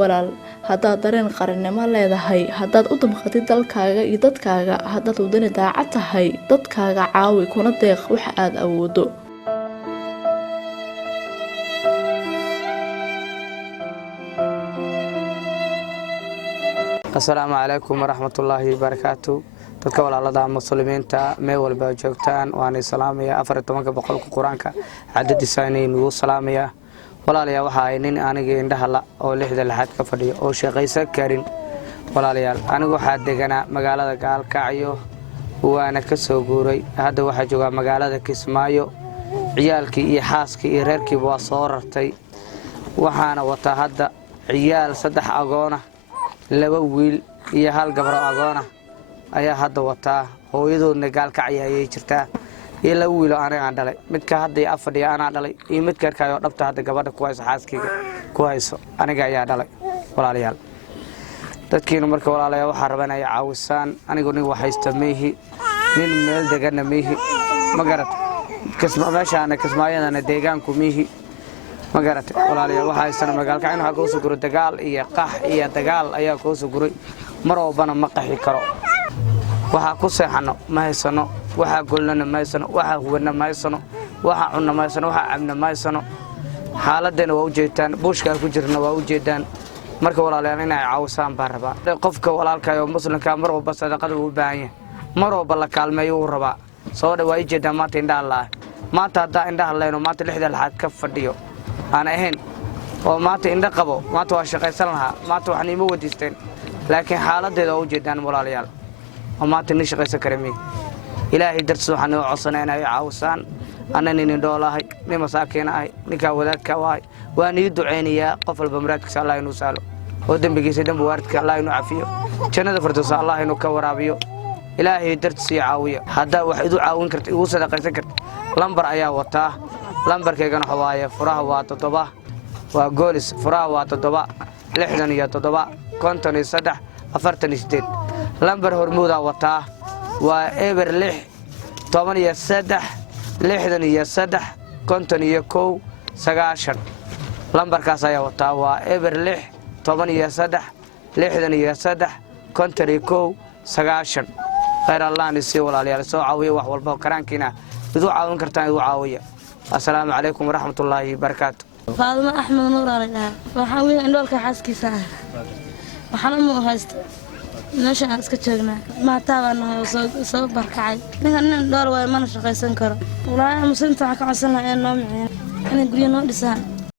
walaal haddaad dareen qarannimo leedahay haddaad u damqatid dalkaaga iyo dadkaaga haddaad wadani daacad tahay dadkaaga caawi kuna deeq waxa aad awoodo السلام عليكم ورحمة الله وبركاته dadka walaalada muslimiinta meel walba joogtaan waan islaamaya 14 boqolka quraanka cadadiisa inay nagu salaamaya walaalayaal waxa ay nin aniga indhaha la oo 6 laxad ka fadhiyo oo shaqaysan karin walaalayaal anigu waxa deganaa magaalada Gaalkacyo waana ka soo guuray hadda waxa jooga magaalada Kismaayo ciyaalkii iyo xaaskii iyo reerkii waa soo rartay waxaana wata hadda ciyaal 3 agoona 2 wiil iyo hal gabar agoona ayaa hadda wata hooyadoodna Gaalkacyo ayay jirtaa iyo 2 wiil oo aniga aan dhalay midka hadda afadhiya ana dhalay iyo midka kale oo dhabta hadda gabadha ku hayso xaaskiga ku hayso aniga ayaa dhalay walaalayaal dadkiina marka walaalayaal waxa rabaan ay caawisaan anigu nin waxaysta meehi nin meel degan meehi magarat meeshaana Kismaayadana deegaanku meehi magarat walaalayaal waxa aysan magaalka inuu ka soo guro dagaal iyo qax iyo dagaal ayaa ka soo guray mar walbana ma qaxi karo waxa ku seexano ma haysano waxa golna ma haysano waxa huwana ma haysano waxa cunna ma haysano waxa cabna ma haysano xaaladena waa u jeedaan buushka ku jirna waa u jeedaan marka walaalayaal inay caawisaan baan rabaa qofka walaalka oo muslimka mar walba sadaqada u baahan yahay mar walba la kaalmeeyo uu rabaa soo dhawaay jeedaan maanta indhaha Allah maanta hadda indhaha leeno maanta 6 laxad ka fadhiyo aan ahayn oo maanta indha qabo maanta waa shaqaysan lahaa maanta waxaan ima wadiisteen laakiin xaaladeeda u jeedaan walaalayaal oo maanta nin shaqaysan kareemay ilaahay dartiisa waxaan u codsanaynaa ay caawisaan anana nin doolahay nin masaakiin ah ninka wadaadka waan ii duceynayaa qof walba muraadkiisa Allah inuu saalo oo dambigiisa dambi waaridka Allah inuu cafiyo jannada firdawsa Allah inuu ka waraabiyo ilaahay dartiisa caawiyo hadda wax idu caawin karto igu sadaqaysan karto lambar ayaa wataa lambarkeegana waxa waaye furaha waa 7 waa goolis furaha waa 7 67 53 48 lambar hormuuda wataa waa eber 6 13 63 51 9 lambarkaas ayaa wataa waa eber 6 13 63 51 9 khayr Allah nisi walaalayaal soo caawiyo wax walba karaankiina idu caawin kartaan idu caawiya السلام عليكم ورحمة الله وبركاته. فاطمة أحمد نور عليها وحاول أن دولك حاسكي ساعة وحنا مو هست نشأ أسكتشجنا ما تابع إنه صوب بركعي نحن دور وما نشقي سنكر ولا مسلم تعك عسلنا إنه معين أنا قرينا لسان